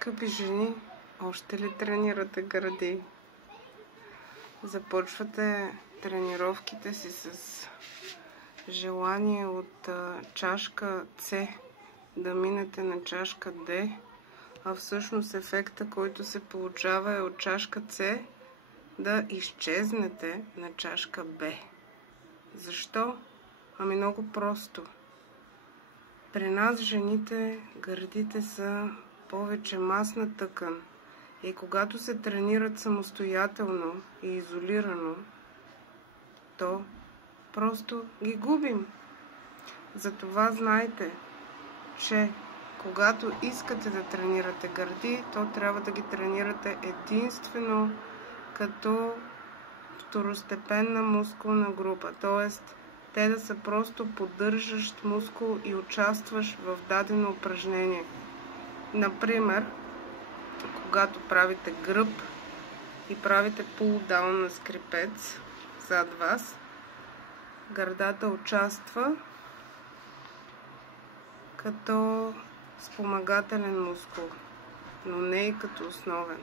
Скъпи жени, още ли тренирате гърди? Започвате тренировките си с желание от чашка С да минете на чашка Д, а всъщност ефекта, който се получава е от чашка С да изчезнете на чашка Б. Защо? Ами много просто. При нас жените гърдите са повече масна тъкан и когато се тренират самостоятелно и изолирано, то просто ги губим. Затова знайте, че когато искате да тренирате гърди, то трябва да ги тренирате единствено като второстепенна мускулна група, т.е. те да са просто поддържащ мускул и участваш в дадено упражнение. Например, когато правите гръб и правите пул-даун на скрипец зад вас, гърдата участва като спомагателен мускул, но не и като основен.